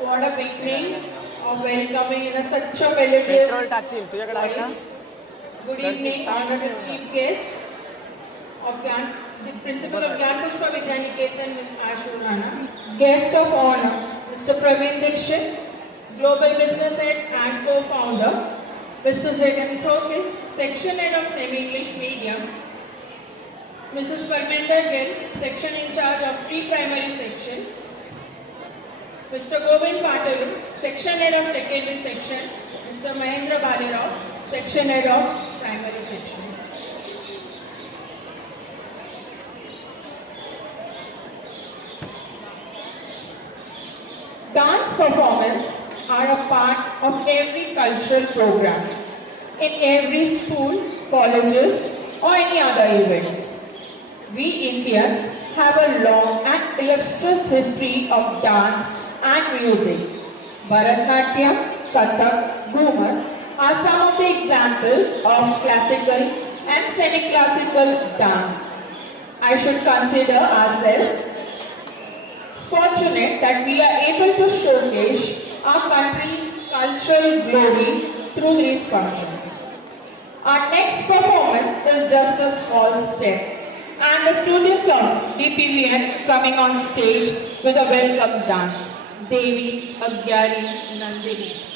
What a beginning of welcoming in a such a melodious voice. Good evening, honored chief guest of the principal of Gyan Pushpa Vidyaniketan, Ms. Ashu Rana. Guest of honor, Mr. Praveen Dixit, Global Business Head and co-founder. Mr. Z.M. Sokis, Section Head of Semi-English Media. Mrs. Parminder Gill, Section in charge of pre-primary section. Mr. Govind Patil, Section Head of Secondary Section. Mr. Mahendra Balirao, Section Head of Primary Section. performance are a part of every cultural program in every school, colleges, or any other events. We Indians have a long and illustrious history of dance and music. Bharatanatyam, Kathak, Ghumar are some of the examples of classical and semi-classical dance. I should consider ourselves fortunate that we are able to showcase our country's cultural glory through these functions. Our next performance is just a small step, and the students of DPVN coming on stage with a welcome dance. Devi, Agyari, Nandini.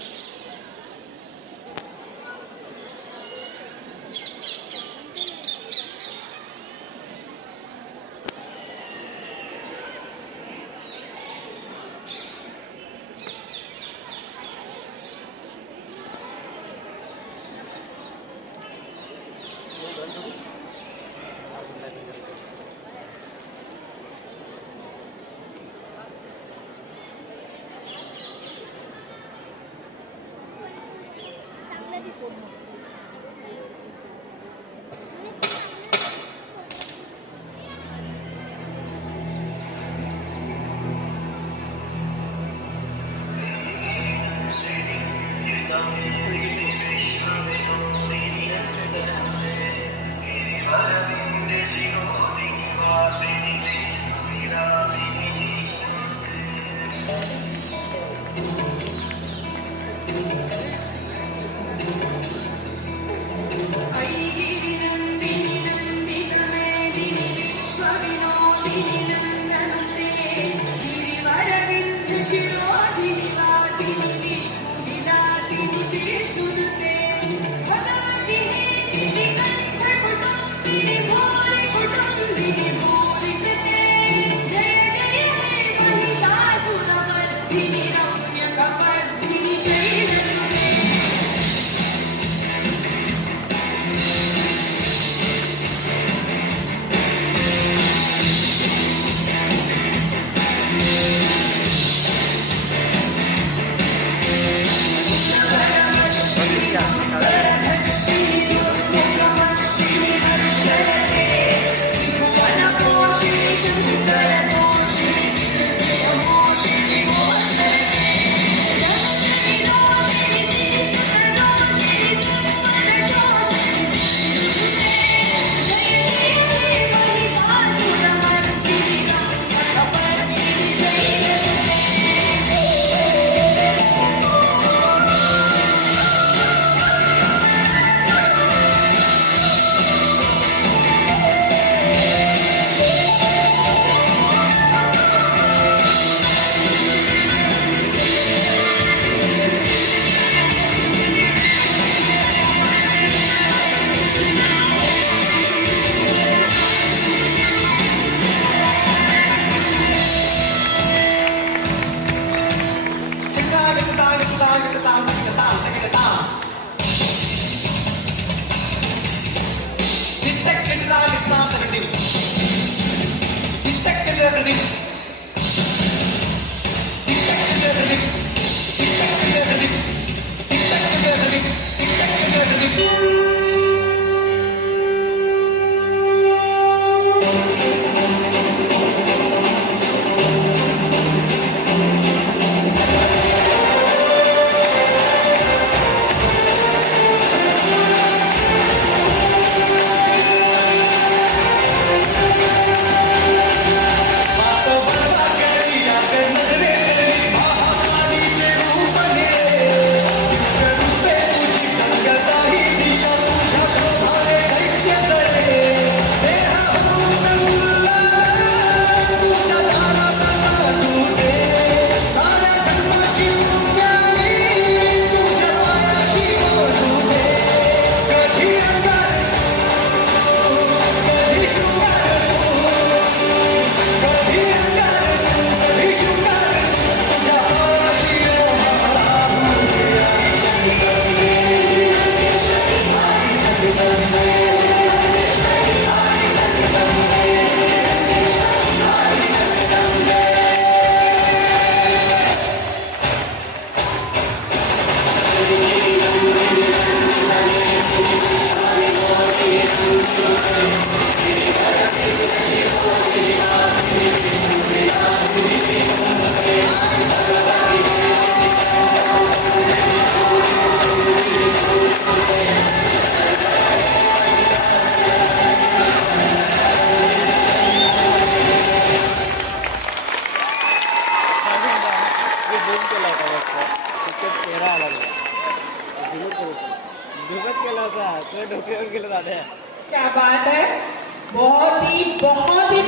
बहुत ही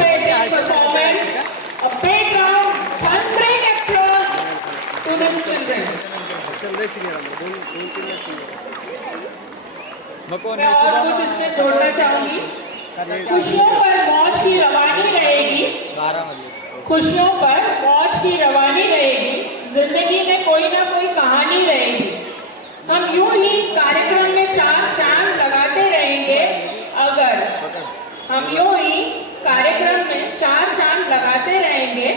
बेहतरीन performance. A big round, thundering applause to these children. मैं और कुछ इसमें जोड़ना चाहूंगी. खुशियों पर मौज की रवानी रहेगी. खुशियों पर मौज की रवानी रहेगी. जिंदगी में कोई ना कोई कहानी रहेगी. हम यूं ही कार्यक्रम में चार चांद लगाते रहेंगे. अगर हम यूं ही कार्यक्रम में चार चांद लगाते रहेंगे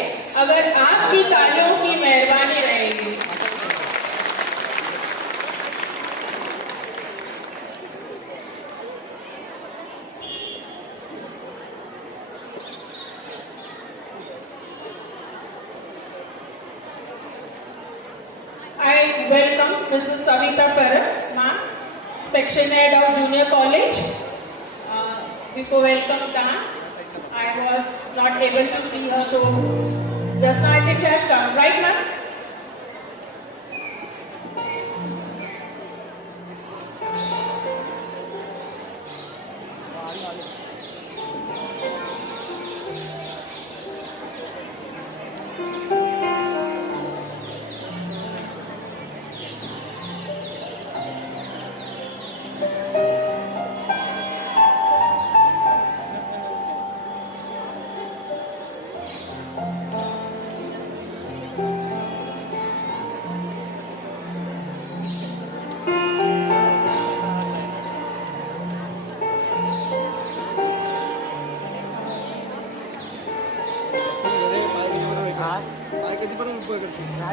अगर आपकी तालियों की मेहरबानी रहेगी. I welcome Mrs. Savita Parak, ma'am, section head of Junior College. Before welcome dance, I was not able to see her, so just now I think she has come, right, ma'am?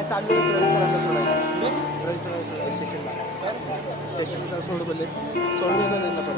चालू station सोड बोलले सोडून त्यांना पण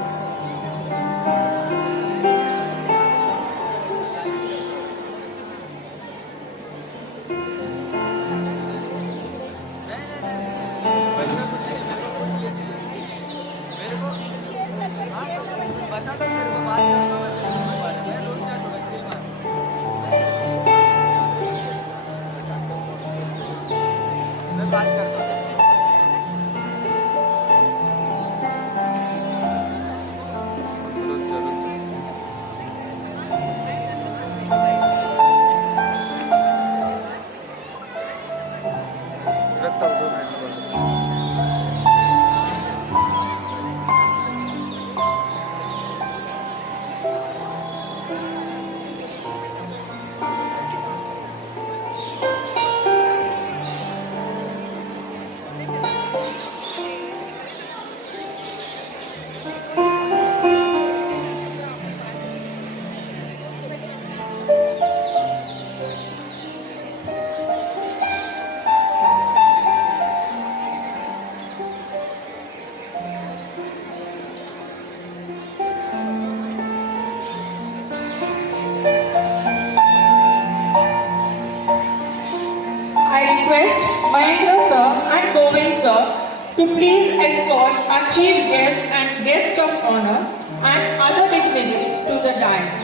to please escort our chief guest and guest of honor and other dignitaries to the dais.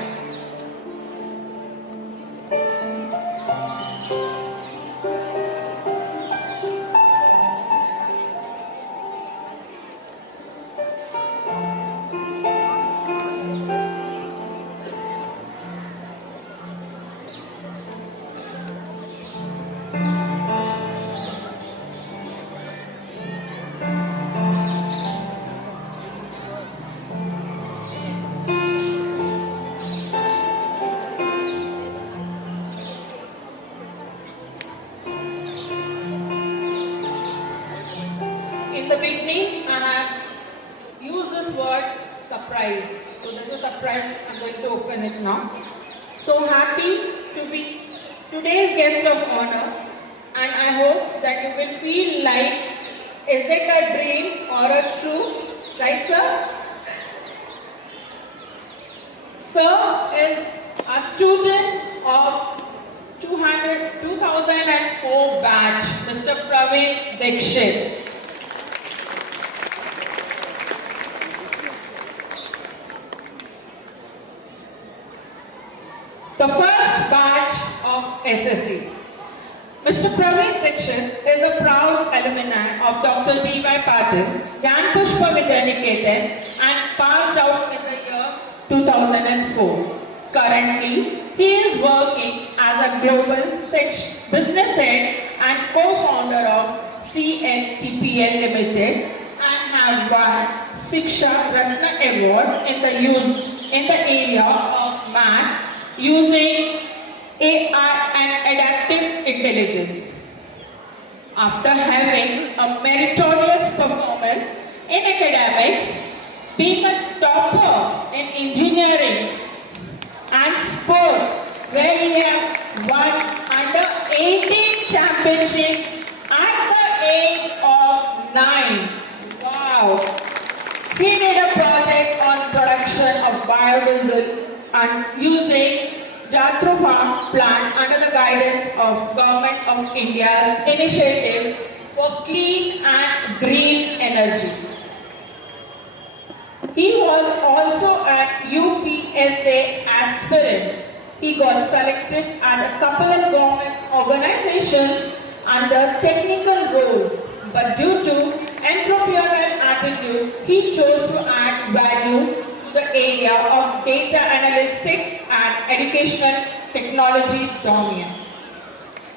In the beginning, I have used this word surprise. So this is a surprise. I'm going to open it now. So happy to be today's guest of honor, and I hope that you will feel like, is it a dream or a truth? Right, sir? Sir is a student of 2004 batch, Mr. Praveen Dikshit. The first batch of SSC. Mr. Praveen Dikshit is a proud alumni of Dr. D.Y. Patil, Gyan Pushpa Vidyaniketan, and passed out in the year 2004. Currently, he is working as a global business head and co-founder of CNTPL Limited and have won Shiksha Ratna Award in the area of math using AI and adaptive intelligence. After having a meritorious performance in academics, being a topper in engineering and sports, where he has won under 18 championship at the age of 9. Wow! He did a project on production of biodiesel and using Jatropha plant under the guidance of Government of India's initiative for clean and green energy. He was also an UPSA aspirant. He got selected at a couple of government organizations under technical roles, but due to entrepreneurial attitude, he chose to add value to the area of data analytics and educational technology domain.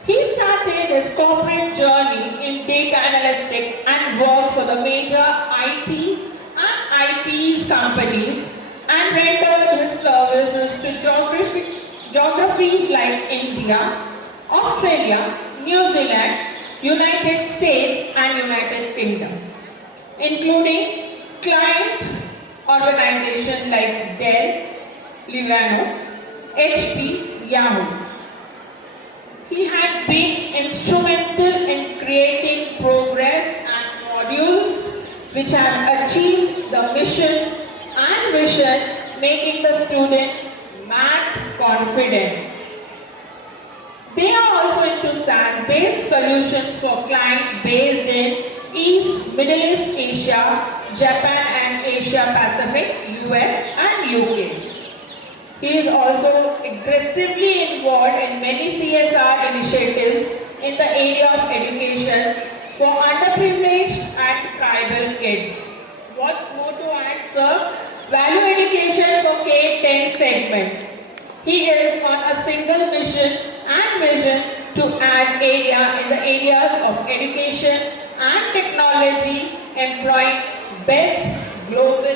He started his corporate journey in data analytics and worked for the major IT and IT's companies and rendered his services to geographies like India, Australia, New Zealand, United States and United Kingdom, including client organizations like Dell, Lenovo, HP, Yahoo. He had been instrumental in creating progress and modules which have achieved the mission and vision, making the student math confident. They are also into SaaS-based solutions for clients based in East, Middle East Asia, Japan and Asia Pacific, US and UK. He is also aggressively involved in many CSR initiatives in the area of education for underprivileged and tribal kids. What's more to add, sir? Value education for K-10 segment. He is on a single mission and vision to add area in the areas of education and technology, employing best global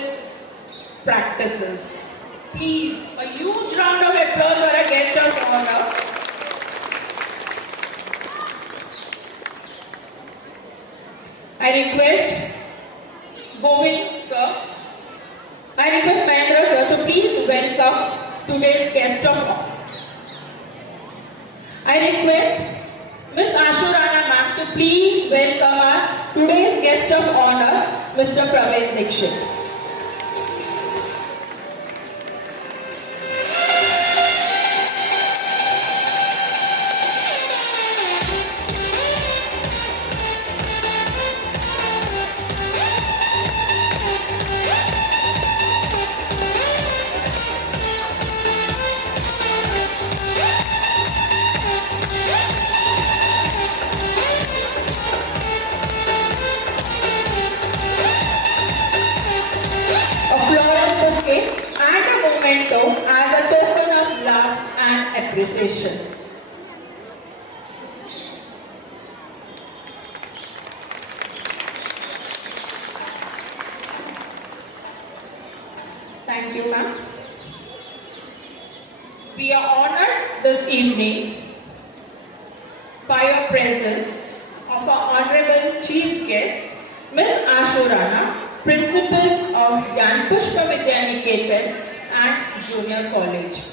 practices. Please, a huge round of applause for our guest of honor. I request Govind sir, I request Mahendra sir to please welcome today's guest of honor. I request Ms. Ashu Rana ma'am to please welcome our today's guest of honor, Mr. Praveen Dixit. As a token of love and appreciation. Thank you, ma'am. We are honored this evening by your presence of our Honorable Chief Guest, Ms. Ashu Rana, Principal of Gyan Pushpa Vidya Niketan and Junior College.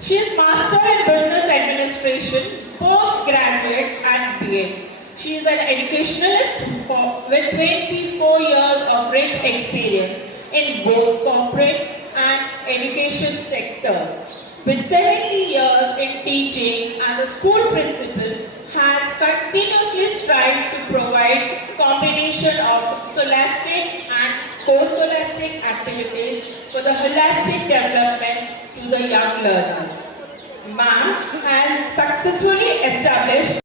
She is Master in Business Administration, postgraduate at BA. She is an educationalist with 24 years of rich experience in both corporate and education sectors. With 70 years in teaching as a school principal, has continuously strived to provide combination of scholastic and post-scholastic activities for the holistic development to the young learners. ma'am has successfully established,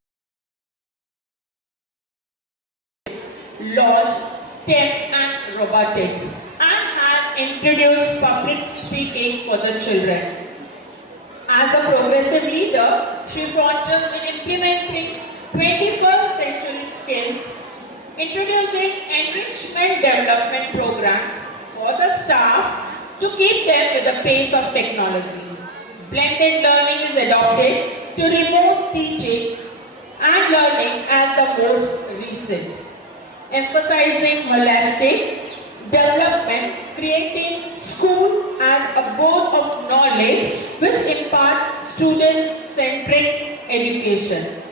launched STEM and robotics, and has introduced public speaking for the children. As a progressive leader, she fronted in implementing 21st century skills, introducing enrichment development programs for the staff to keep them with the pace of technology. Blended learning is adopted to remote teaching and learning as the most recent, emphasizing holistic development, creating school as a board of knowledge which impart student-centric education.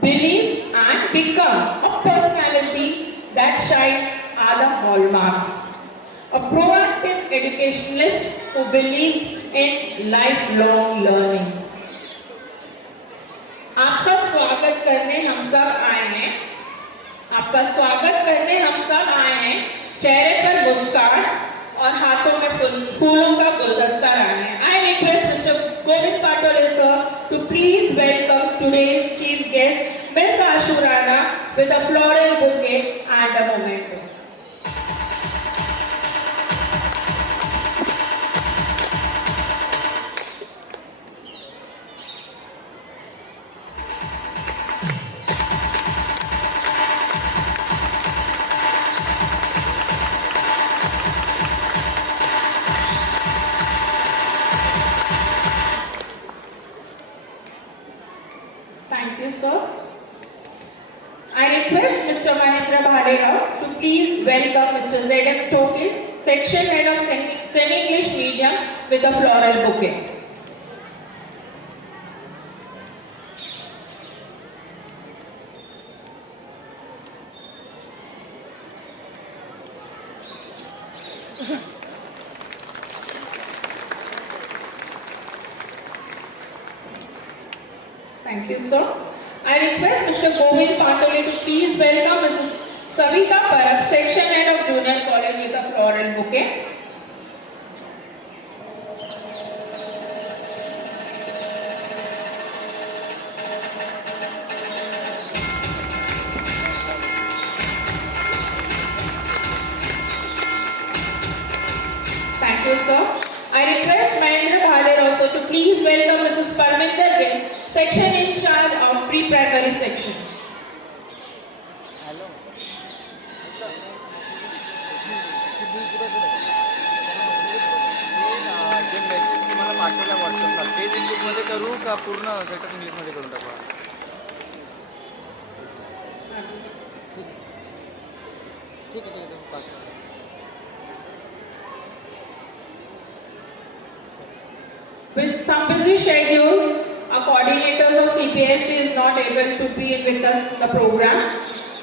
Believe and become a personality that shines are the hallmarks. A proactive educationalist who believes in lifelong learning. आपका स्वागत करने हम सब आए हैं। आपका स्वागत करने हम सब आए हैं। चेहरे पर मुस्कान और हाथों में फूलों का गुलदस्ता लाने। I request Mr. Govind Patole sir to please welcome today's chief guest, Ms. Ashu Rana, with a floral bouquet and a memento. Thank you, sir. I request Mr. Mahendra Bhadera to please welcome Mr. Z.M. Tokis, Section Head of Semi-English Medium, with a floral bouquet. Thank you, sir. I request Mr. Govind Patole to please welcome Mrs. Savita Parab, Section Head of Junior College, with a floral bouquet. Thank you, sir. I request Mahendra Bhaler also to please welcome Mrs. Parminder Gill, Section in charge of pre-primary section. J message तुम्हाला पाठवला व्हॉट्सअपला तेच इंग्लिशमध्ये करू का पूर्ण setup इंग्लिशमध्ये करून टाकू? ठीक आहे ठीक आहे पाठवा. With some busy schedule, our coordinators of CPSC is not able to be with us in the program.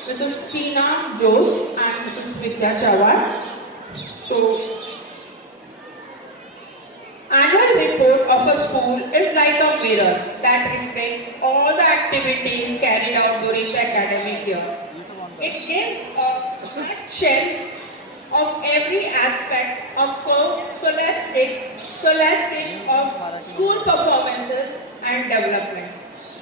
Mrs. Tina Jose and Mrs. Vidya Chawar. So, annual report of a school is like a mirror that reflects all the activities carried out during the academic year. It gives a nutshell of every aspect of scholastic of school performances and development.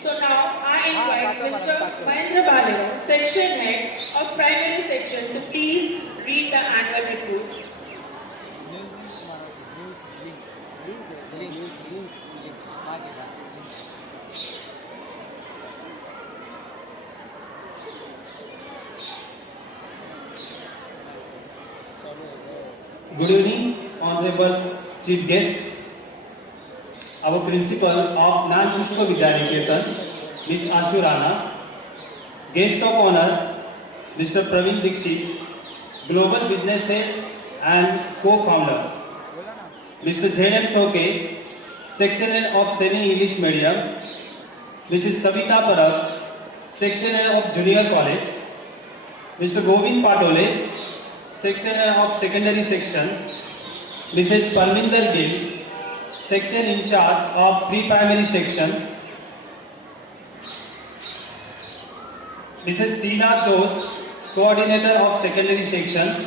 So now I invite Mr. Mahendra Bhaler, Section Head of Primary Section, to please read the annual report. Good evening, Honorable Chief Guest, our Principal of Nan Pushpa Vidyaniketan, Ms. Ashu Rana, Guest of Honor, Mr. Praveen Dixit, Global Business Head and Co-Founder, Mr. Z.M. Toke, Section Head of Semi-English Medium, Mrs. Savita Parab, Section Head of Junior College, Mr. Govind Patole, Section Head of Secondary Section, Mrs. Parminder Gill, Section in charge of Pre-Primary Section, Mrs. Tina Jose, Coordinator of Secondary Section,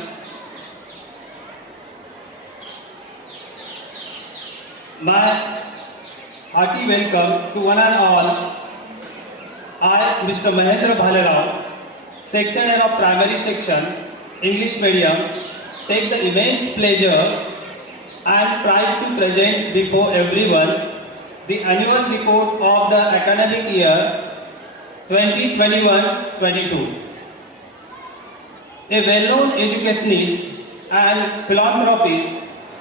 my Hearty welcome to one and all. I, Mr. Mahendra Bhalerao, Section Head of Primary Section, English Medium, take the immense pleasure and pride to present before everyone the annual report of the academic year 2021-22. A well-known educationist and philanthropist,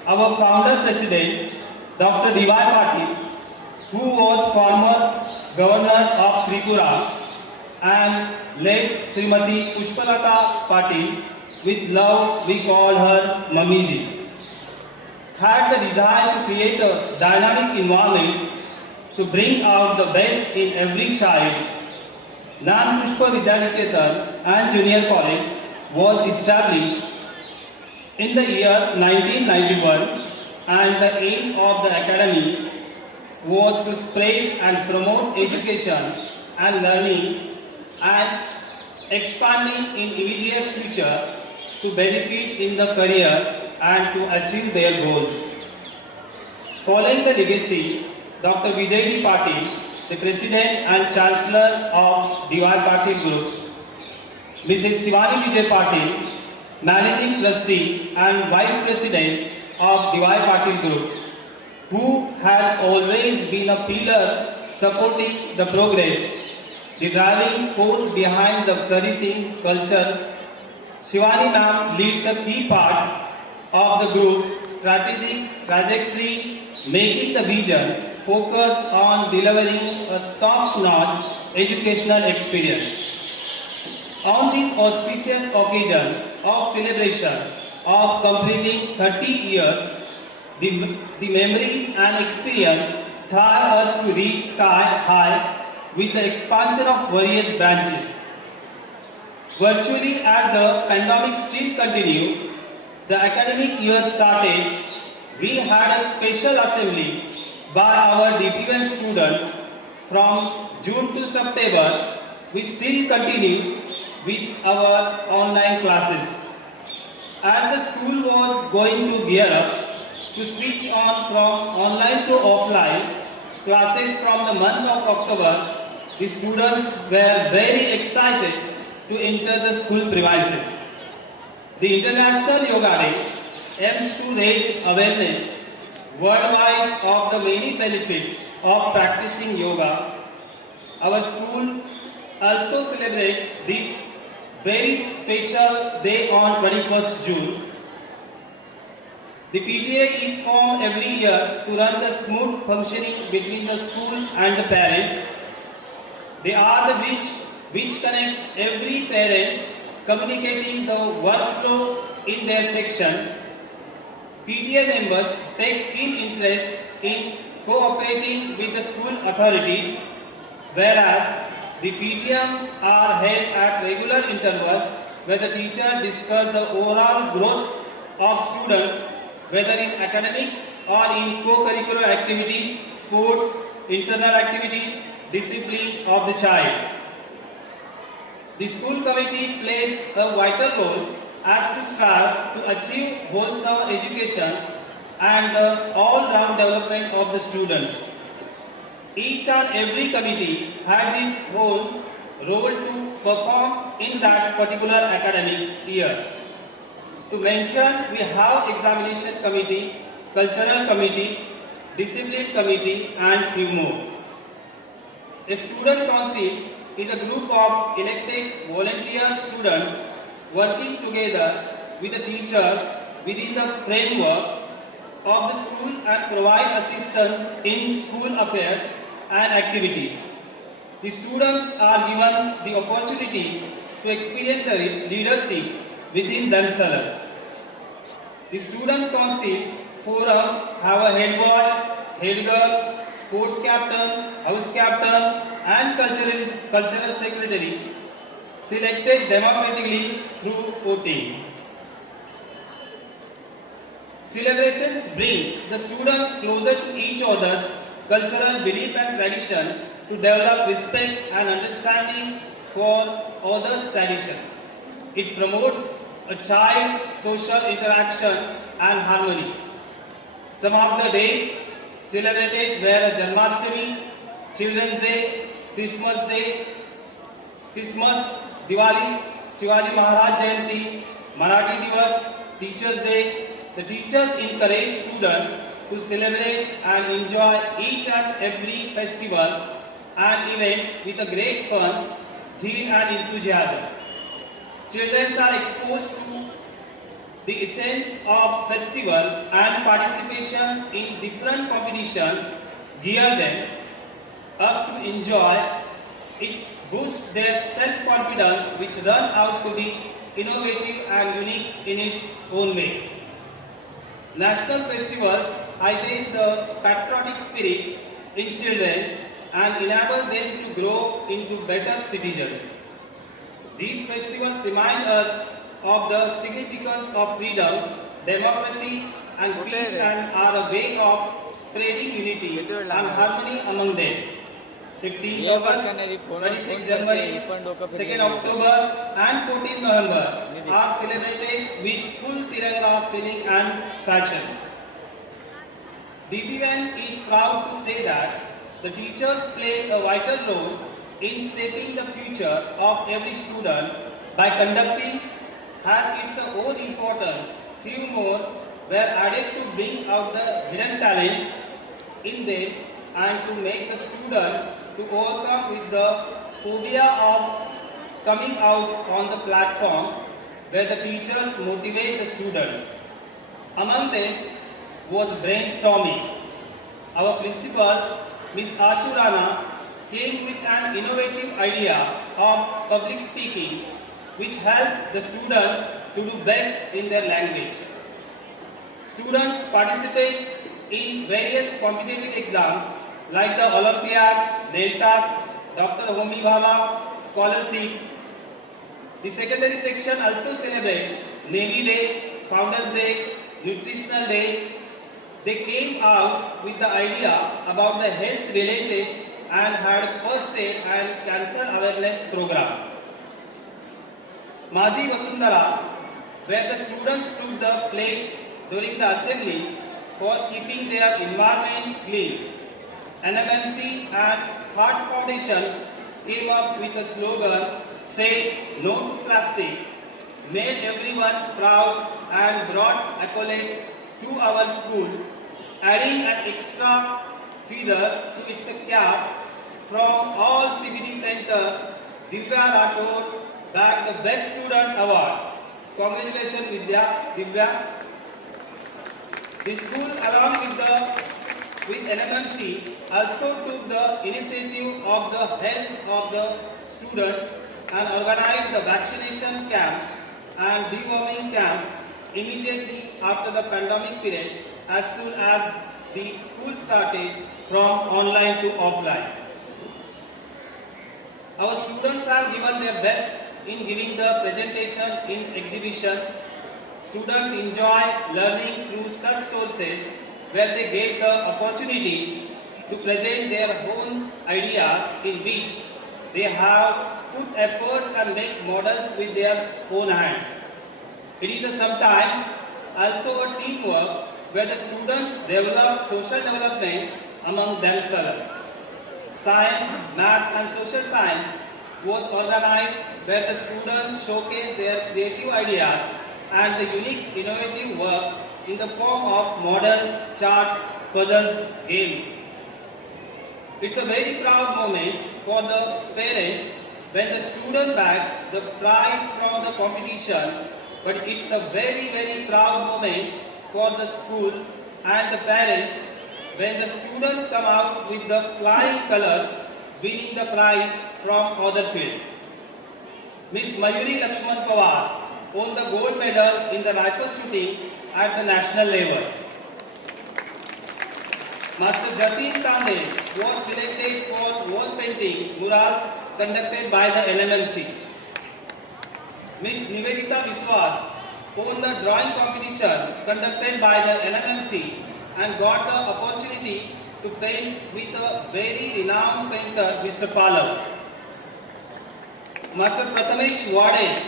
our founder president, Dr. D.Y. Patil, who was former Governor of Tripura, and late Srimati Pushpalata Patil, with love we call her Mamiji, had the desire to create a dynamic environment to bring out the best in every child. Nan Pushpa Vidyaniketan and Junior College was established in the year 1991, and the aim of the academy was to spread and promote education and learning and expanding in immediate future to benefit in the career and to achieve their goals. Following the legacy, Dr. Vijay D. Patil, the President and Chancellor of D.Y. Patil Group, Mrs. Shivani Vijay Patil, Managing Trustee and Vice President of D.Y. Patil Group, who has always been a pillar supporting the progress, the driving force behind the flourishing culture. Shivani ma'am leads a key part of the group strategic trajectory, making the vision focus on delivering a top-notch educational experience. On this auspicious occasion of celebration of completing 30 years, the memories and experience tie us to reach sky high with the expansion of various branches. Virtually as the pandemic still continued, the academic year started, we had a special assembly by our DPN students from June to September. We still continue with our online classes. As the school was going to gear up to switch on from online to offline classes from the month of October, the students were very excited to enter the school premises. The International Yoga Day aims to raise awareness worldwide of the many benefits of practicing yoga. Our school also celebrates this very special day on 21st June. The PTA is formed every year to run the smooth functioning between the school and the parents. They are the bridge which connects every parent, communicating the workflow in their section. PTA members take keen interest in cooperating with the school authority, whereas the PTMs are held at regular intervals where the teacher discusses the overall growth of students, whether in academics or in co-curricular activity, sports, internal activity, discipline of the child. The school committee plays a vital role as to strive to achieve wholesome education and the all-round development of the students. Each and every committee had its own role to perform in that particular academic year. To mention, we have examination committee, cultural committee, discipline committee, and few more. A student council is a group of elected volunteer students working together with the teacher within the framework of the school and provide assistance in school affairs and activity. The students are given the opportunity to experience the leadership within themselves. The Students' Council Forum have a head boy, head girl, sports captain, house captain, and cultural secretary selected democratically through voting. Celebrations bring the students closer to each other's cultural belief and tradition to develop respect and understanding for others' tradition. It promotes a child social interaction and harmony. Some of the days celebrated were Janmashtami, Children's Day, Christmas, Diwali, Shivaji Maharaj Jayanti, Marathi Divas, Teachers Day. The teachers encourage students to celebrate and enjoy each and every festival and event with a great fun, zeal and enthusiasm. Children are exposed to the essence of festival and participation in different competitions gear them up to enjoy. It boosts their self-confidence, which turn out to be innovative and unique in its own way. National festivals heighten the patriotic spirit in children and enable them to grow into better citizens. These festivals remind us of the significance of freedom, democracy and peace and are a way of spreading unity and harmony among them. 15 August, 26 January, 2nd October and 14 November are celebrated with full Tiranga feeling and passion. DPN is proud to say that the teachers play a vital role in shaping the future of every student by conducting has its own importance. Few more were added to bring out the hidden talent in them and to make the student to overcome with the phobia of coming out on the platform where the teachers motivate the students. Among them was brainstorming. Our principal, Ms. Ashu Rana, came with an innovative idea of public speaking which helped the students to do best in their language. Students participate in various competitive exams like the Olympiad, Deltas, Dr. Homi Bhabha Scholarship. The secondary section also celebrate Navy Day, Founders Day, Nutritional Day. They came out with the idea about the health related and had first aid and cancer awareness program. Maji Vasundhara, where the students took the pledge during the assembly for keeping their environment clean. NMMC and Heart Foundation came up with a slogan, say no to plastic, made everyone proud and brought accolades to our school, adding an extra feather to its cap. From all CBD center, Divya Rathod bagged the Best Student Award. Congratulations Divya. The school along with NMMC also took the initiative of the health of the students and organized the vaccination camp and deworming camp immediately after the pandemic period as soon as the school started from online to offline. Our students have given their best in giving the presentation in exhibition. Students enjoy learning through such sources where they get the opportunity to present their own ideas in which they have put efforts and make models with their own hands. It is sometimes also a teamwork where the students develop social development among themselves. Science, math and social science both organized where the students showcase their creative ideas and the unique innovative work in the form of models, charts, puzzles, games. It's a very proud moment for the parent when the student bags the prize from the competition, but it's a very, very proud moment for the school and the parent when the students come out with the flying colors winning the prize from other field. Miss Mayuri Lakshman Pawar won the gold medal in the rifle shooting at the national level. Master Jatin Kande was selected for wall painting murals conducted by the NMMC. Miss Nivedita Viswas won the drawing competition conducted by the NMMC and got the opportunity to paint with a very renowned painter, Mr. Palak. Master Prathamesh Wade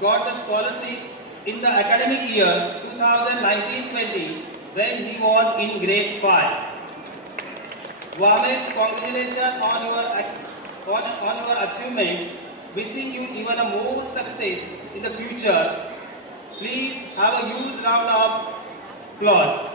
got the scholarship in the academic year 2019-20 when he was in grade 5. Warmest congratulations on your achievements. Wishing you even a more success in the future. Please have a huge round of applause.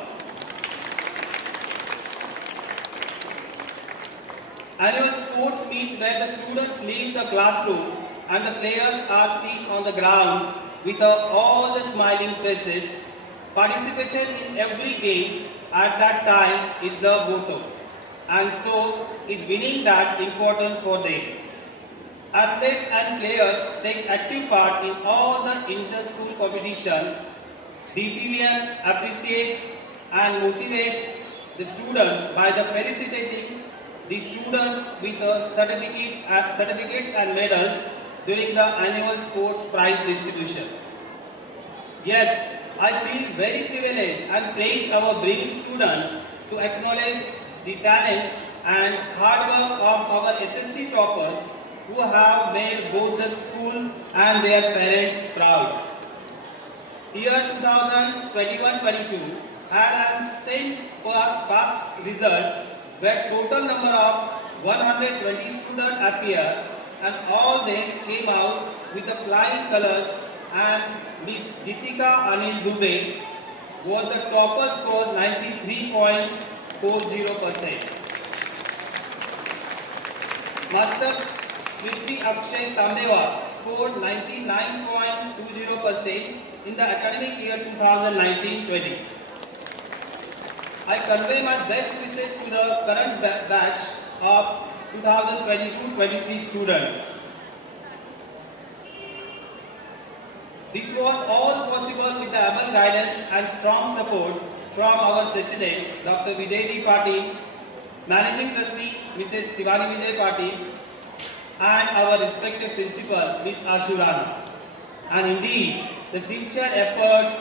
Annual sports meet where the students leave the classroom and the players are seen on the ground with all the smiling faces. Participation in every game at that time is the motto, and so is winning that important for them. Athletes and players take active part in all the inter-school competition. DPVN appreciates and motivates the students by the felicitating the students with certificates and medals during the annual sports prize distribution. Yes, I feel very privileged and praise our brilliant students to acknowledge the talent and hard work of our SSC toppers who have made both the school and their parents proud. Year 2021-22 had an same pass result where total number of 120 students appeared and all them came out with the flying colors, and Miss Gitika Anil Dubey was the topper, score 93.40%. Master Prithvi Akshay Tamdewa scored 99.20% in the academic year 2019-20. I convey my best wishes to the current batch of 2022-23 students. This was all possible with the able guidance and strong support from our President, Dr. Vijay D. Patil, Managing Trustee, Mrs. Shivani Vijay Patil, and our respective principals, Ms. Ashu Rana. And indeed, the sincere effort,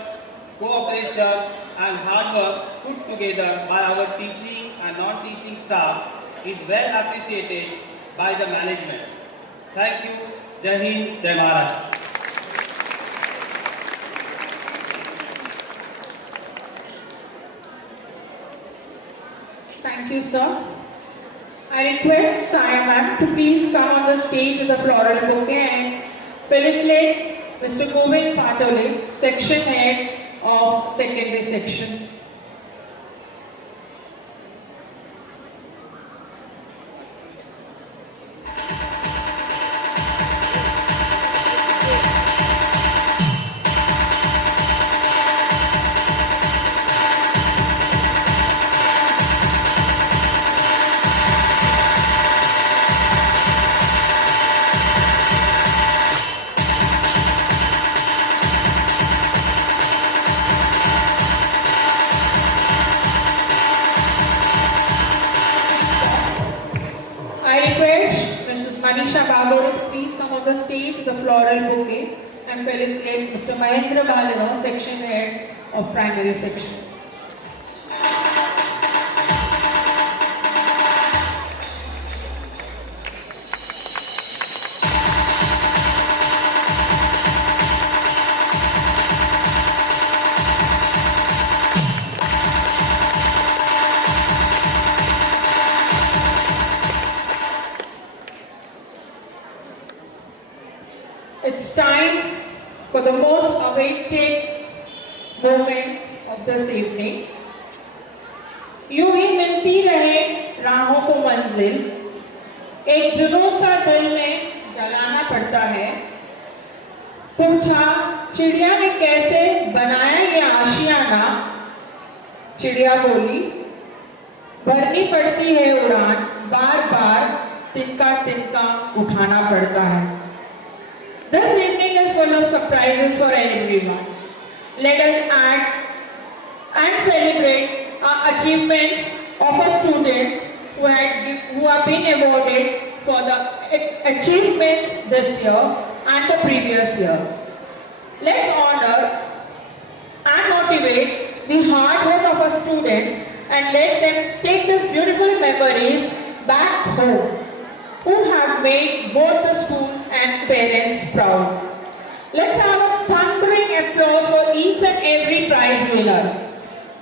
cooperation, and hard work put together by our teaching and non-teaching staff is well appreciated by the management. Thank you. Jai Hind, Jai Maharashtra. Thank you, sir. I request Sai ma'am to please come on the stage with the floral bouquet and felicitate Mr. Govind Patole, section head of secondary section. Manisha Babar to please come on the stage with the floral bouquet and felicitate Mr. Mahendra Balino, section head of primary section. It's time for the most awaited moment of this evening. यूं ही मिलती रहे राहों को मंजिल, एक जुनून सा दिल में जलाना पड़ता है। पूछा चिड़िया ने कैसे बनाया ये आशियाना, चिड़िया बोली भरनी पड़ती है उड़ान, बार बार तिनका तिनका उठाना पड़ता है। This evening is full of surprises for everyone. Let us act and celebrate our achievements of our students who have been awarded for the achievements this year and the previous year. Let's honor and motivate the hard work of our students and let them take these beautiful memories back home, who have made both the school and parents proud. Let's have a thundering applause for each and every prize winner.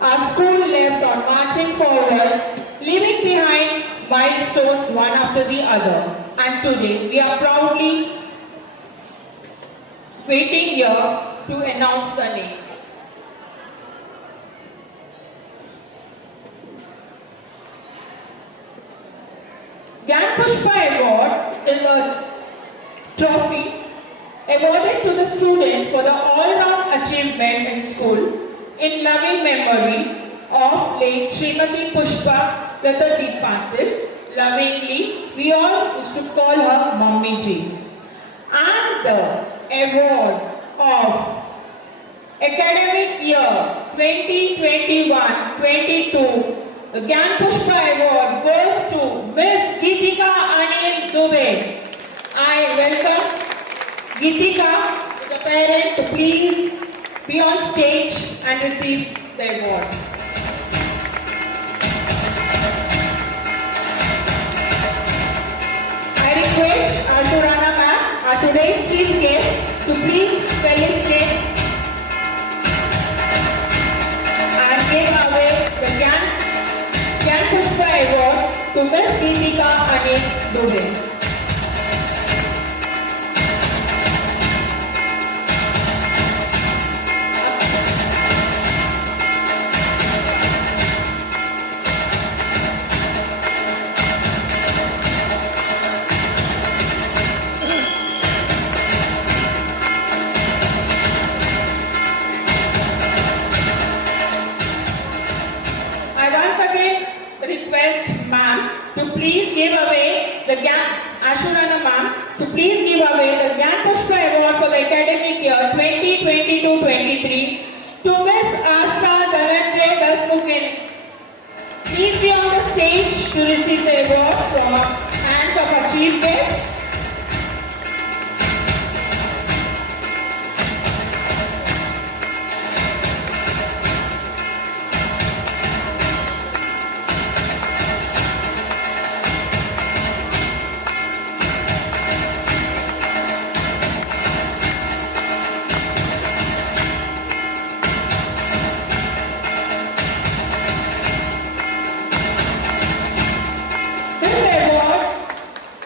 Our school left on marching forward, leaving behind milestones one after the other. And today we are proudly waiting here to announce the names. Gyan Pushpa Award is a trophy awarded to the student for the all-round achievement in school in loving memory of late Srimati Pushpa Lata Patil. Lovingly, we all used to call her Mummy Ji. And the award of academic year 2021-22, the Gyan Pushpa Award goes to Miss Geetika Anil Dubey. I welcome Geetika, the parent, to please be on stage and receive the award. I request Ashurana ma'am, our today's chief guest, to please felicitate and give away the Gyan Pushpa Award to Miss Geetika Anil Dubey. Please give away the Ashurana ma'am to please give away the Gyan Pushpa Award for the academic year 2022-23 to Miss Asta Dhananjay Dasmukhin. Please be on the stage to receive the award from hands of our chief guest.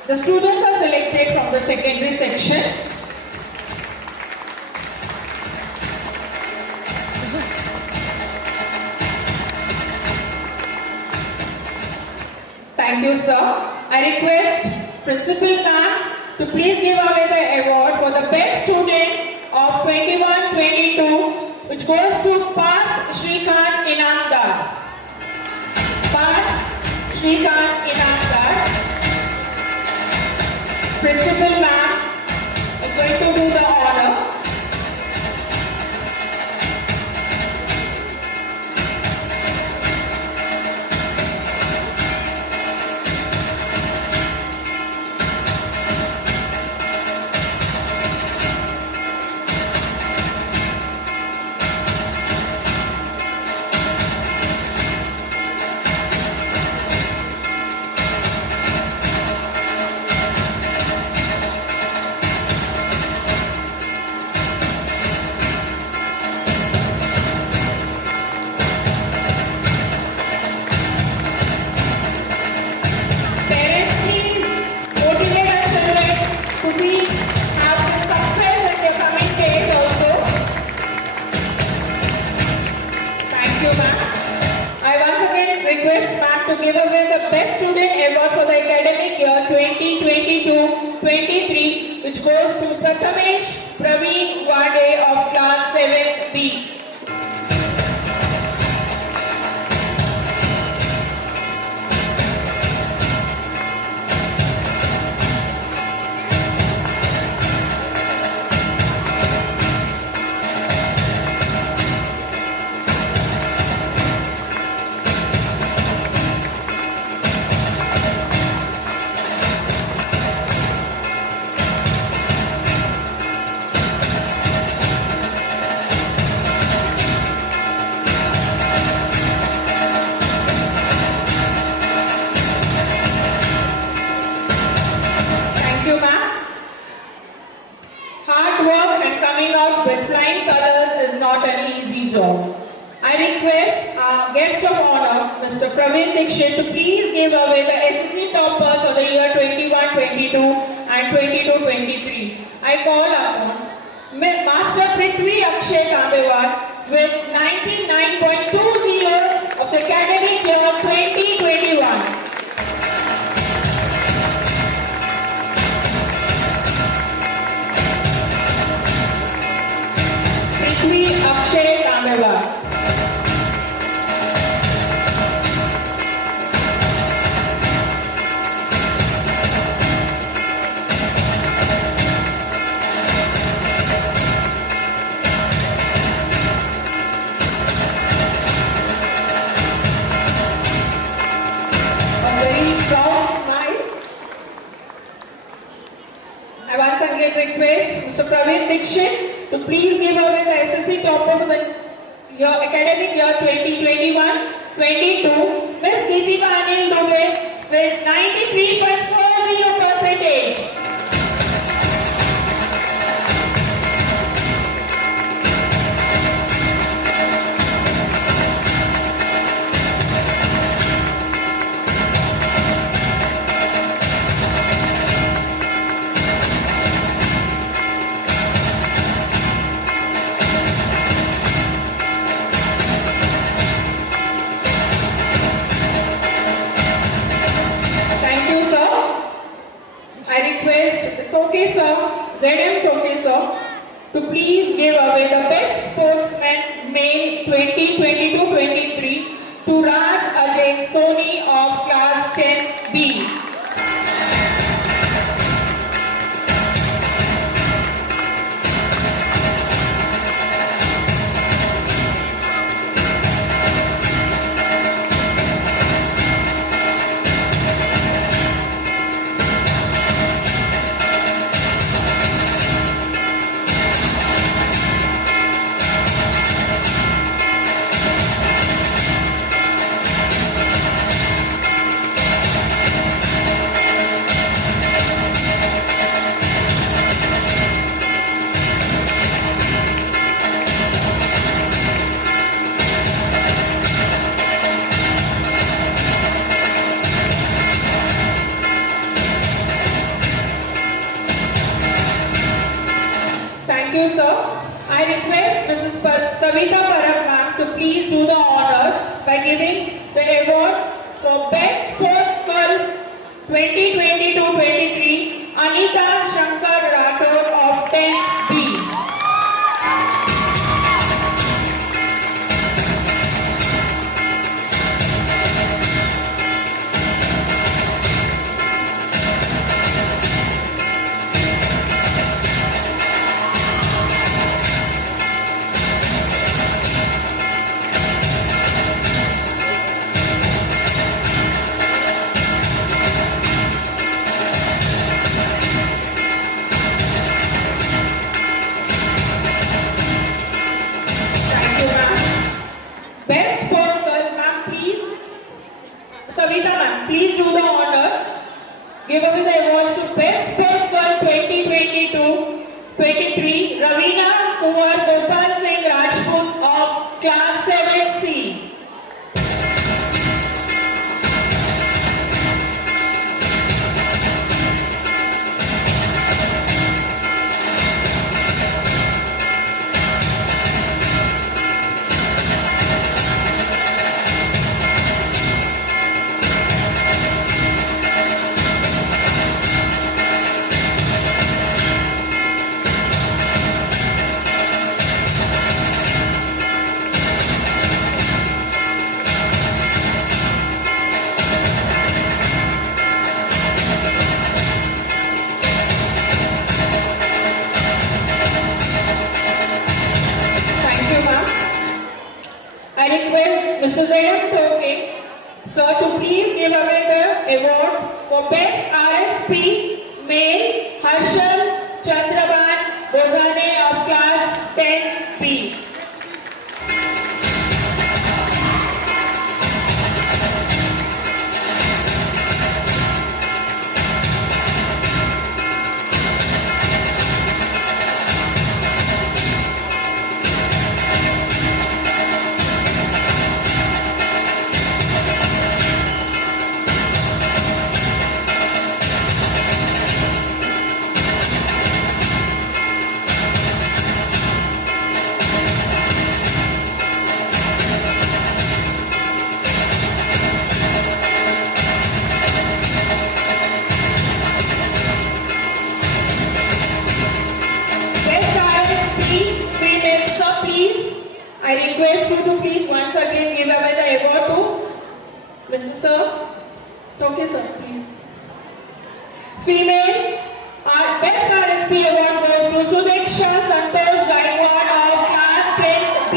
The students are selected from the secondary section. Thank you, sir. I request Principal ma'am to please give away the award for the best student of 21-22, which goes to Parth Shrikant Inamdar. Parth Shrikant Inamdar. Principal ma'am is going to do the honor. To give away the Best Student Award for the academic year 2022-23, which goes to Prathamesh Praveen Wade of class 7B. With flying colors is not an easy job. I I request our guest of honor, Mr. Praveen Dixit, to please give away the SSC toppers for the year 21-22 and 22-23. I call upon Master Prithvi Akshay Kambewar with 99.20 of the academic year 2021. Prithvi Akshay Kambewar. I once again request Mr. Praveen Dixit to please give away the SSC topper for the academic year 2021-22, Ms. Geetika Anil Dubey with 93.40%. ZM Tokesov to please give away the best sportsman male 2022-23 to Raj Ajay Soni of class 10B. Thank you, sir. I request Mrs. Savita Parak ma'am to please do the honor by giving the award for Best Sports Girl 2022-23, Anita Shankar Rathod of 10B. Savita ma'am, please do the honor. Give away the awards to Best Sports Girl 2022-23, Ravina Kumar Gopal Singh Rajput of Class 7C. I request Mr. Zainab Toke, sir, to please give away the award for Best RSP Male Harshal Chandraban Bodhane of Class 10B. I request you to please once again give away the award to Mr. Sir, Professor, please. Female, our best RSP award goes to Sudeksha Santosh Gaikwad of class 10B.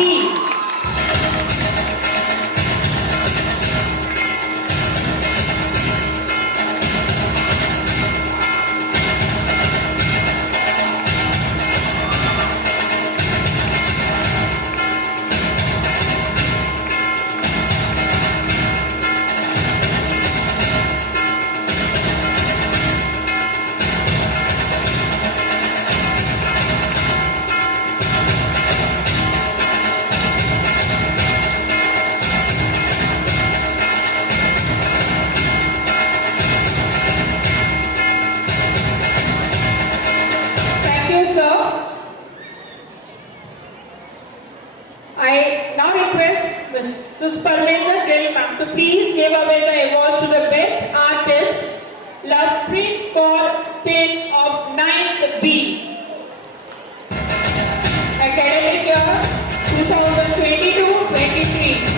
Thank you, sir. I now request Mrs. Parminder Gill ma'am to please give away the awards to the best artist, Lovepreet Kaur Tin of 9th B. Academic year 2022-23.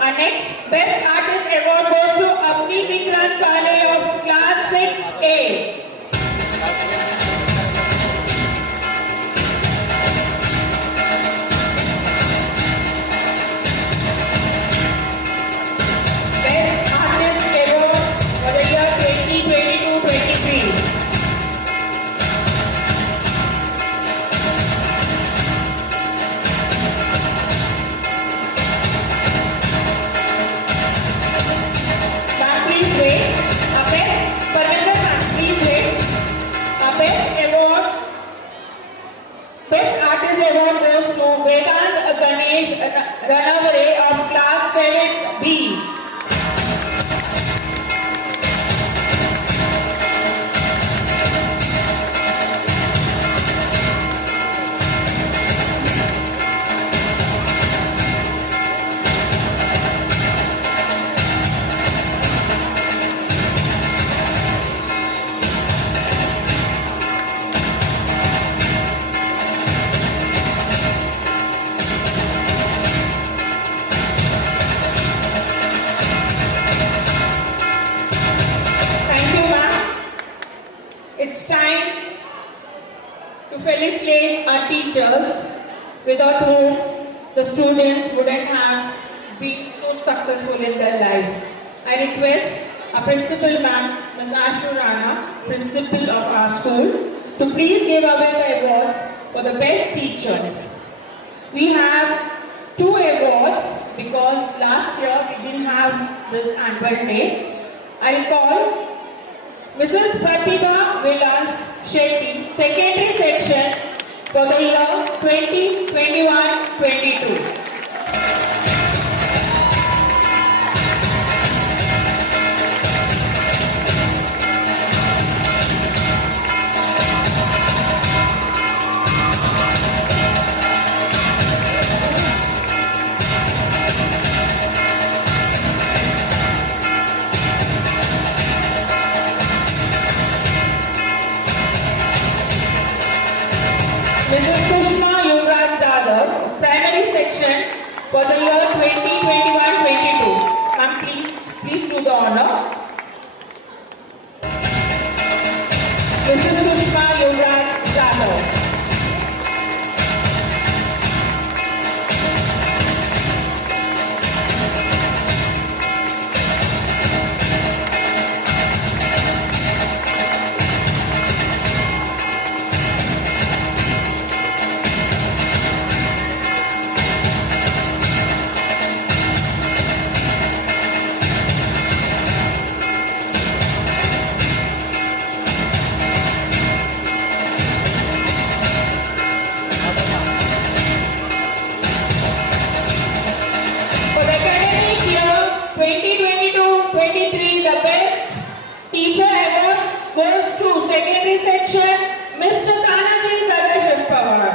Our next Best Artist Award goes to Apni Vikrant Kale of Class 6A. Best Artist Award for the year 2022-23. Best Artist Award goes to Vedant Ganesh Ranavare of Class 7B. It's time to felicitate our teachers, without whom the students wouldn't have been so successful in their lives. I request our principal ma'am, Ms. Ashu Rana, principal of our school, to please give away the awards for the best teachers. We have 2 awards because last year we didn't have this annual day. I call Mrs. Pratibha Vilas Shetty, Secondary Section for the year 2021-22. Mrs. Sushma Yuvraj Jadhav, Primary Section for the year 2021-22. Ma'am, please do the honor. Mrs. Sushma Yuvraj Jadhav. secondary section, Mr. Tanaji Sadashiv Pawar.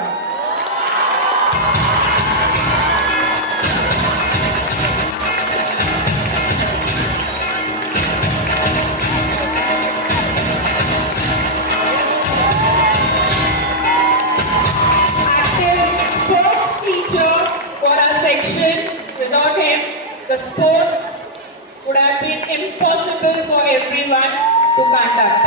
Without him, the sports would have been impossible for everyone to conduct.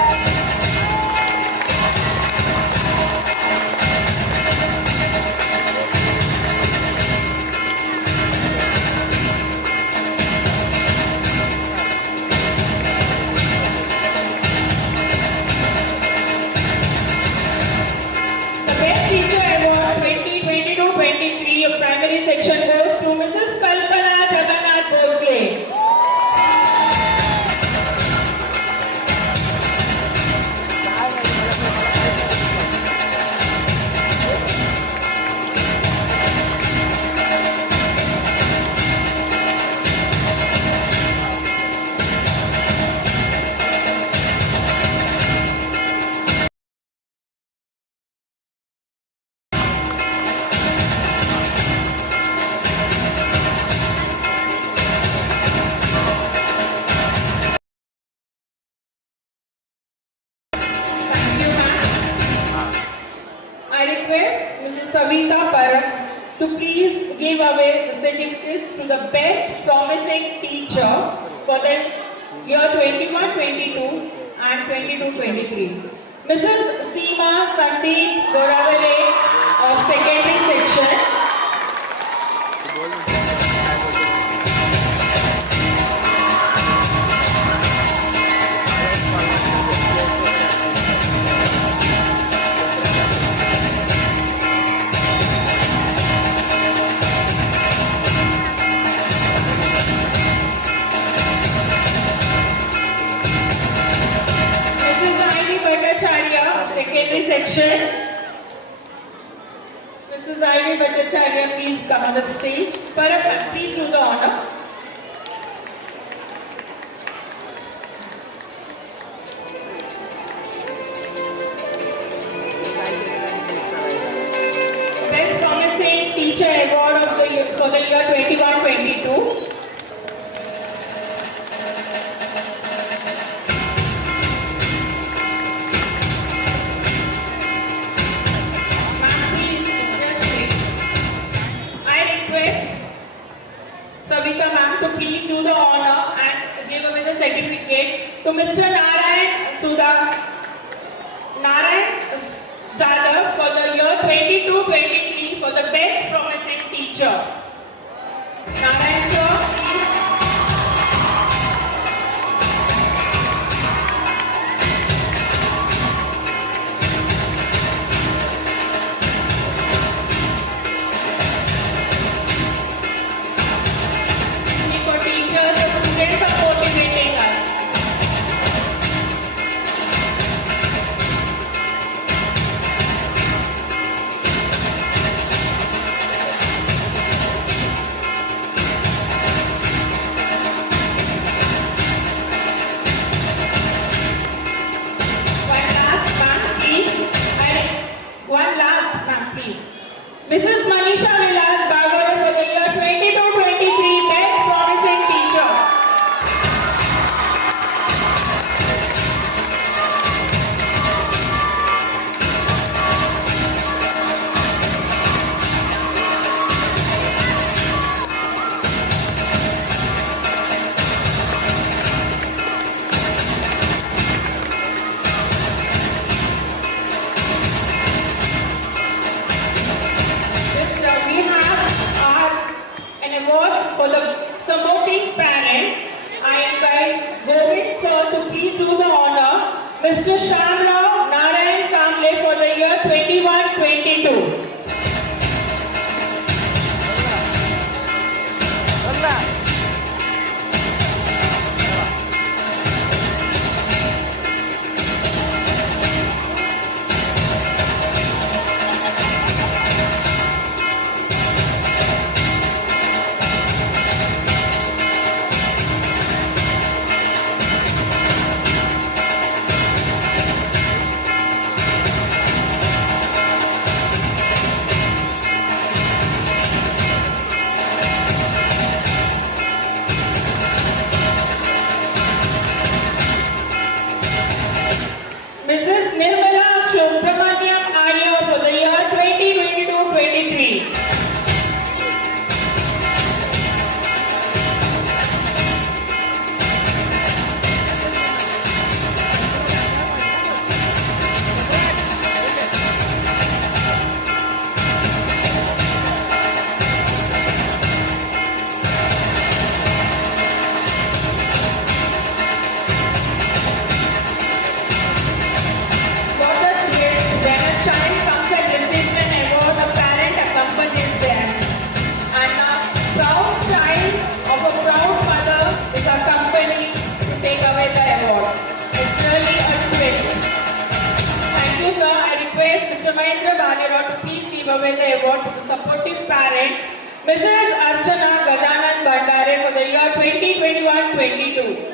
The Best Teacher Award 2022-23 of primary section goes to Mrs. Kalpana Jagannath Bhosle. I request Mrs. Savita Parak to please give away the certificates to the best promising teacher for the year 21-22 and 22-23. Mrs. Seema Sandeep Goravale of secondary section. Secondary section. Mrs. Ivy Bhattacharya, please come on the stage. Parak, please do the honor. Best Promising Teacher Award of the year, for the year 21-22. Savita ma'am to please do the honor and give away the certificate to Mr. Narayan Zadav for the year 22-23 for the best promising teacher. Narayan sir, please. Mrs. Manisha Vilas Bhagwat for the year 22-23 Best Promising Teacher. For the supporting parent, I invite Govind sir to please do the honor. Mr. Shamrao Narayan Kamble for the year 21-22. Mahendra Bhalira to please give away the award to the supportive parent, Mrs. Archana Gajanan Bandare for the year 2021-22.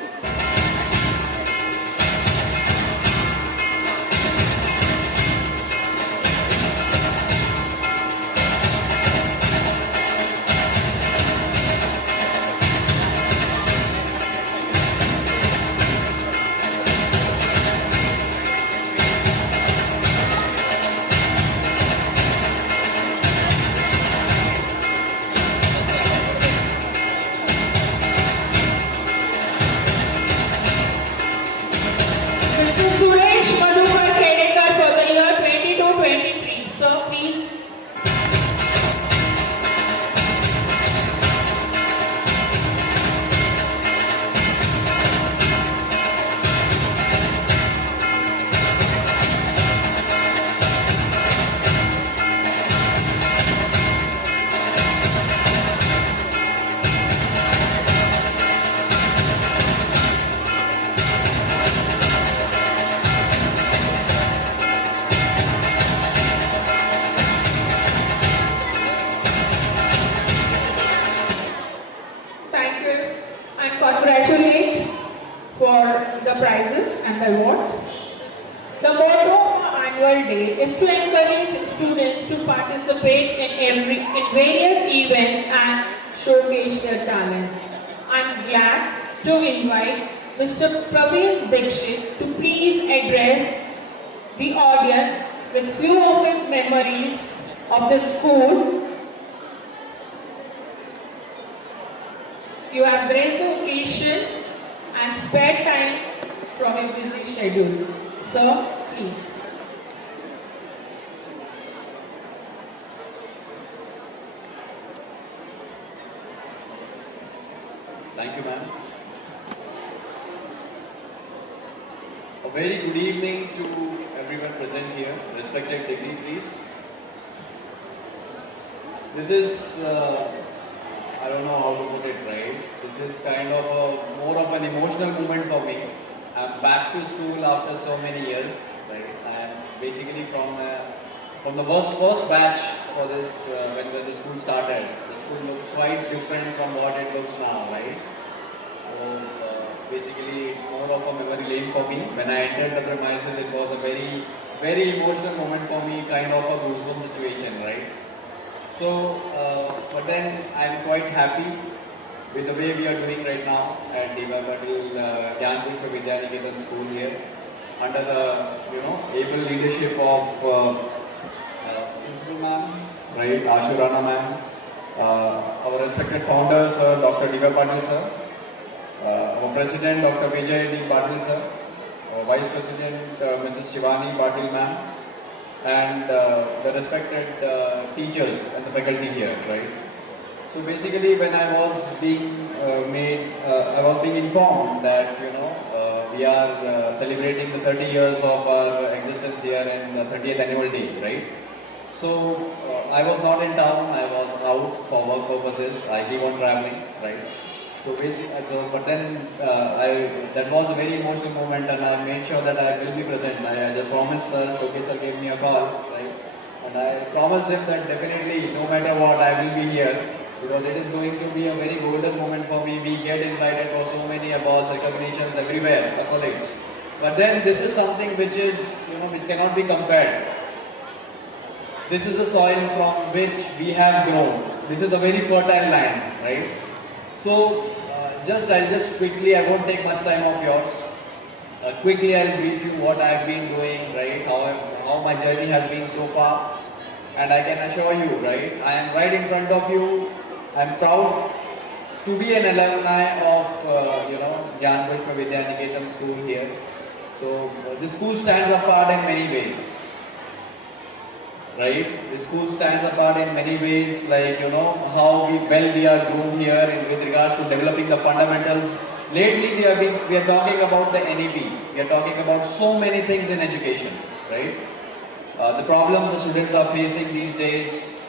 Mr. Suresh Madhukar Khedekar for the year 22-23. Sir, please. Thank you and congratulate for the prizes and the awards. The motto of our annual day is to encourage students to participate in various events and showcase their talents. I'm glad to invite Mr. Praveen Dixit to please address the audience with few of his memories of the school. You have graced the occasion and spared time from your busy schedule. Sir, please. Thank you, ma'am. A very good evening to everyone present here. Respected dignitaries. This is, I don't know how to put it right. This is kind of more of an emotional moment for me. I'm back to school after so many years, right? And basically from the first batch for this, when the school started, the school looked quite different from what it looks now, right? So basically it's more of a memory lane for me. When I entered the premises, it was a very, very emotional moment for me, kind of a goosebump situation, right? So, but then I'm quite happy with the way we are doing right now at D.Y. Patil Gyan Pushpa Vidyaniketan school here, under the able leadership of Principal Ma'am, right, Ashu Rana Ma'am, our respected founder, Sir Dr. D.Y. Patil Sir, our President Dr. Vijay D. Patil Sir, our Vice President Mrs. Shivani Patil Ma'am, and the respected teachers and the faculty here, right? So basically, when I was being informed that we are celebrating the 30 years of our existence here and the 30th annual day, right? So I was not in town. I was out for work purposes. I keep on traveling, right? So basically, but then that was a very emotional moment, and I made sure that I will be present. I just promised Sir, okay, Sir gave me a call, right? And I promised him that definitely, no matter what, I will be here, because it is going to be a very golden moment for me. We get invited for so many awards, recognitions everywhere, accolades. But then this is something which is, which cannot be compared. This is the soil from which we have grown. This is a very fertile land, right? So, I'll just quickly, I won't take much time of yours. Quickly, I'll brief you what I've been doing, right? How my journey has been so far. And I can assure you, right? I am right in front of you. I'm proud to be an alumni of, Gyan Pushpa Vidyaniketan school here. So, this school stands apart in many ways. Right? The school stands apart in many ways, like, how we are groomed here with regards to developing the fundamentals. Lately, we are talking about the NEP. We are talking about so many things in education, right? The problems the students are facing these days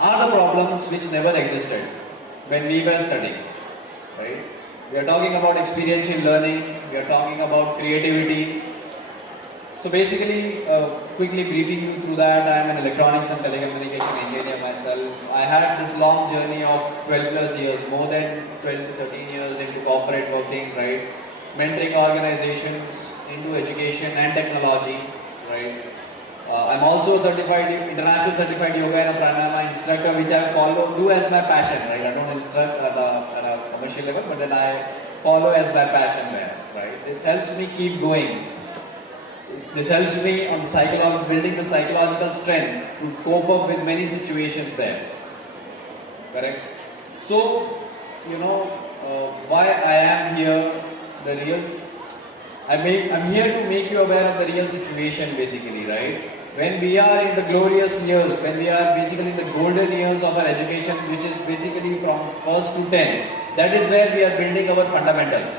are the problems which never existed when we were studying, right? We are talking about experiential learning. We are talking about creativity. So basically, quickly briefing you through that, I am an electronics and telecommunication engineer myself. I had this long journey of 12 plus years, more than 12 to 13 years into corporate working, right? Mentoring organizations into education and technology, right? I'm also a international certified yoga and a pranayama instructor, which I do as my passion, right? I don't instruct at a commercial level, but then I follow as my passion there, right? This helps me keep going. This helps me on the building the psychological strength to cope up with many situations there. Correct? So, why I am here, I'm here to make you aware of the real situation basically, right? When we are in the glorious years, when we are basically in the golden years of our education, which is basically from 1st to 10, that is where we are building our fundamentals,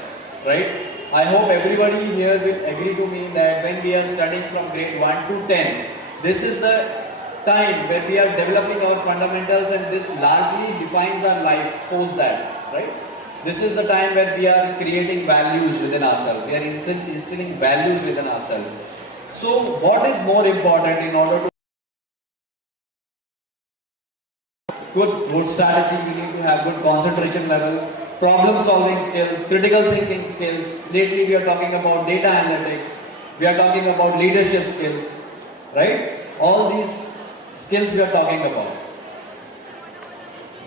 right? I hope everybody here will agree to me that when we are studying from grade 1 to 10, this is the time when we are developing our fundamentals, and this largely defines our life post that, right? This is the time when we are creating values within ourselves. We are instilling values within ourselves. So what is more important in order to good strategy? We need to have good concentration level, problem solving skills, critical thinking skills. Lately we are talking about data analytics, we are talking about leadership skills, right? All these skills we are talking about.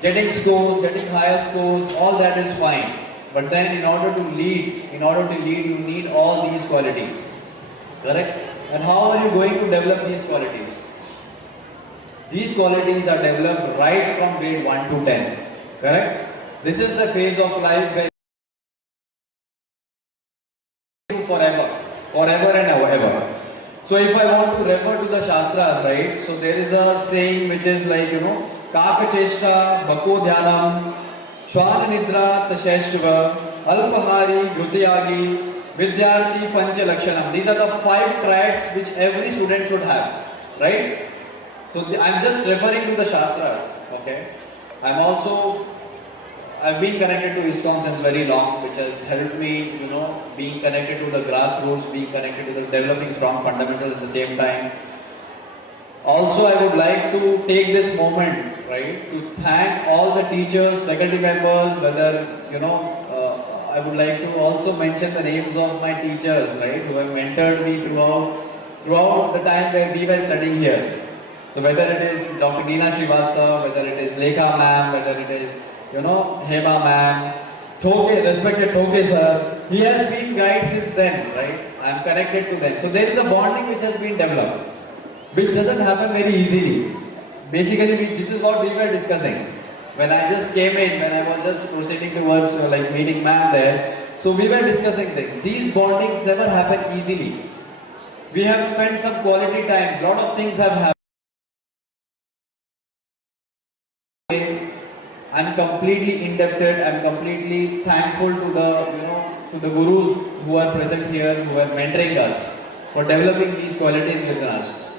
Getting scores, getting higher scores, all that is fine. But then in order to lead, you need all these qualities. Correct? And how are you going to develop these qualities? These qualities are developed right from grade 1 to 10. Correct? This is the phase of life where forever and ever. So if I want to refer to the Shastras, right? So there is a saying which is like, Kakacheshta, Bhako Dhyanam, Shwana Nidra, Tasheshva, Alpahari, Grutyagi, Vidyarthi, Pancha Lakshanam. These are the 5 traits which every student should have, right? So I'm just referring to the Shastras, okay? I've been connected to ISKCON since very long, which has helped me, being connected to the grassroots, being connected to the developing strong fundamentals at the same time. Also, I would like to take this moment, right, to thank all the teachers, faculty members, whether, I would like to also mention the names of my teachers, right, who have mentored me throughout the time where we were studying here. So whether it is Dr. Neena Srivastava, whether it is Lekha ma'am, whether it is, Hema ma'am, respected Thoke sir, he has been guide since then, right? I am connected to them. So there is a bonding which has been developed, which doesn't happen very easily. Basically, this is what we were discussing. When I just came in, when I was just proceeding towards meeting ma'am there, so we were discussing things. These bondings never happen easily. We have spent some quality time, lot of things have happened. I'm completely indebted, I'm completely thankful to the gurus who are present here, who are mentoring us for developing these qualities within us.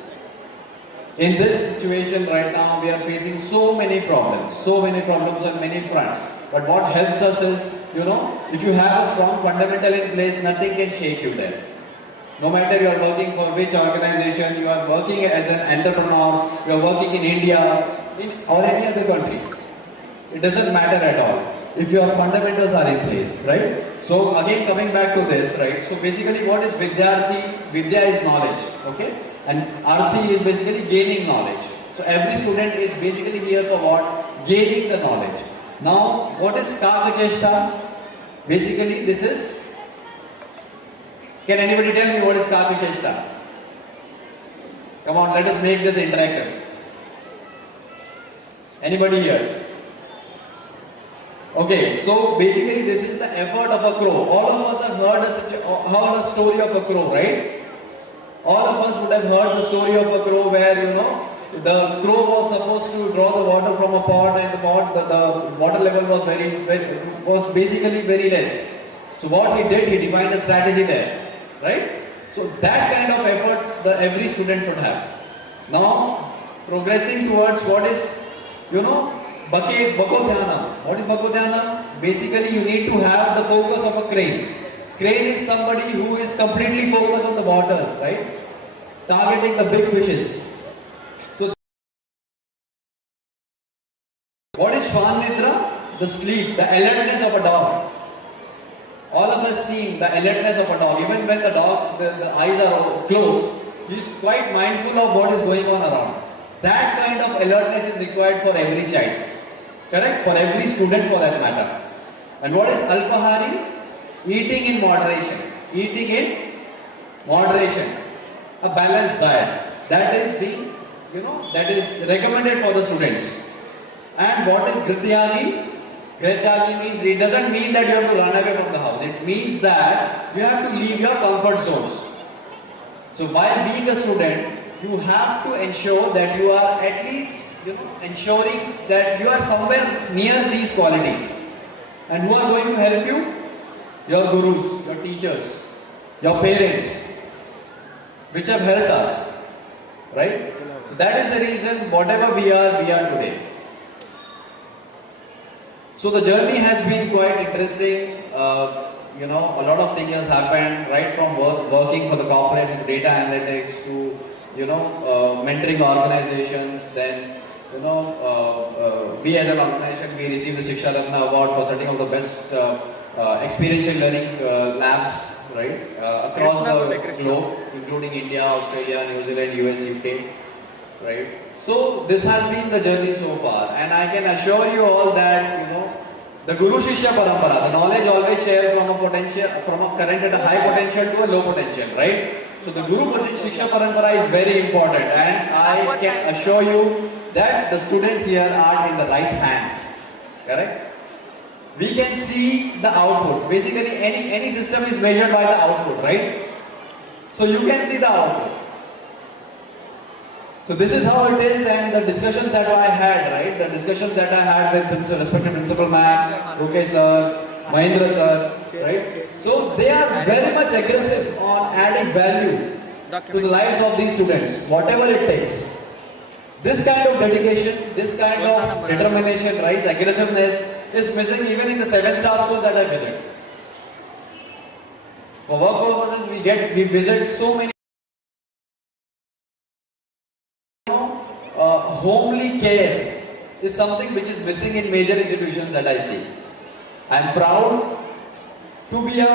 In this situation right now, we are facing so many problems on many fronts. But what helps us is, if you have a strong fundamental in place, nothing can shake you there. No matter you are working for which organization, you are working as an entrepreneur, you are working in India, or any other country. It doesn't matter at all if your fundamentals are in place, right? So again, coming back to this, right? So basically, what is Vidyarthi? Vidya is knowledge, okay? And Arthi is basically gaining knowledge. So every student is basically here for what? Gaining the knowledge. Now, what is Kakacheshta? Basically, this is. Can anybody tell me what is Kakacheshta? Come on, let us make this interactive. Anybody here? Okay, so basically this is the effort of a crow. All of us have heard a story of a crow, right? All of us would have heard the story of a crow where, the crow was supposed to draw the water from a pot, and the water level was basically very less. So what he did, he defined a strategy there, right? So that kind of effort every student should have. Now, progressing towards what is, Bhako Dhyanam. What is Bhako Dhyanam? Basically, you need to have the focus of a crane. Crane is somebody who is completely focused on the waters, right? targeting the big fishes. So, what is Shwan Nidra? The sleep, the alertness of a dog. All of us seen the alertness of a dog. Even when the dog, the eyes are closed, he is quite mindful of what is going on around. That kind of alertness is required for every child. Correct? For every student for that matter. And what is Alpahari? Eating in moderation. Eating in moderation. A balanced diet. That is being, that is recommended for the students. And what is Grityagi? Grityagi means, it doesn't mean that you have to run away from the house. It means that you have to leave your comfort zones. So while being a student, you have to ensure that you are at least, ensuring that you are somewhere near these qualities. And who are going to help you? Your gurus, your teachers, your parents, which have helped us. Right? So that is the reason whatever we are today. So the journey has been quite interesting. A lot of things has happened, right from working for the corporates in data analytics to, mentoring organizations. Then, we as an organization, we received the Shiksha Ratna Award for setting up the best experiential learning labs, right, across the globe, including India, Australia, New Zealand, US, UK, right. So this has been the journey so far, and I can assure you all that, the Guru Shishya Parampara, the knowledge always shared from a current at a high potential to a low potential, right? So the Guru Shishya Parampara is very important, and I can assure you that the students here are in the right hands, correct? We can see the output. Basically, any system is measured by the output, right? So you can see the output. So this is how it is, and the discussions that I had, right? The discussions that I had with respected principal ma'am, Mukesh sir, Mahendra sir, right? So they are very much aggressive on adding value to the lives of these students, whatever it takes. This kind of dedication, this kind of determination, right, aggressiveness is missing even in the 7-star schools that I visit. For work purposes, we visit so many. Homely care is something which is missing in major institutions that I see. I am proud to be an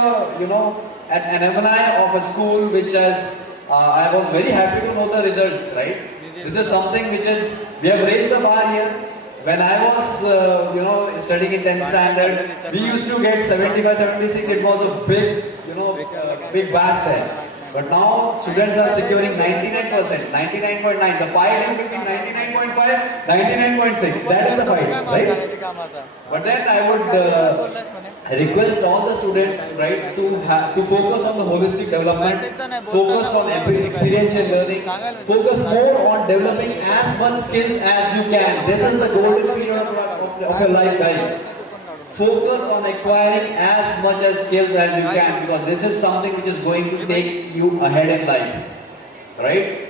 alumni of a school which has, I was very happy to know the results, right? This is something which is, we have raised the bar here. When I was, studying in 10th standard, we used to get 75, 76, it was a big, big batch there. But now students are securing 99%, 99.9. The fight is between 99.5, 99.6. That is the fight, right? But then I would request all the students, right, to focus on the holistic development, focus on experiential learning, focus more on developing as much skills as you can. This is the golden period of your life, guys. Focus on acquiring as much as skills as you can, because this is something which is going to take you ahead in life, right?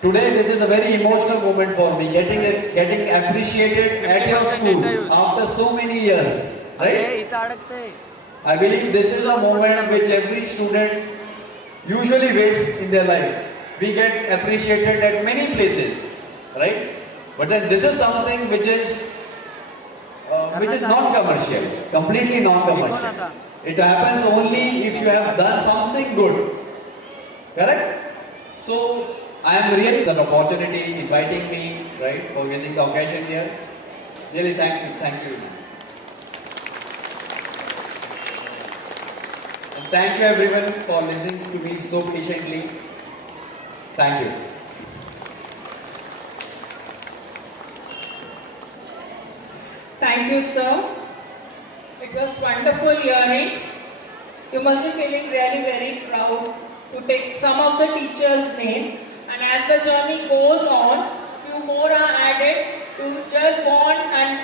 Today this is a very emotional moment for me, getting appreciated at your school after so many years, right? I believe this is a moment which every student usually waits in their life. We get appreciated at many places, right? But then this is something which is non-commercial, completely non-commercial. It happens only if you have done something good, correct? So I am really the opportunity inviting me, right, for visiting the occasion here. Really thank you. And thank you everyone for listening to me so patiently. Thank you. Thank you, sir. It was wonderful hearing. You must be feeling really very proud to take some of the teachers' name. And as the journey goes on, few more are added to just go on and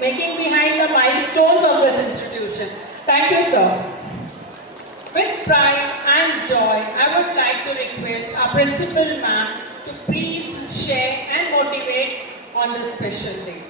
making behind the milestones of this institution. Thank you, sir. With pride and joy, I would like to request our principal ma'am to please share and motivate on this special day.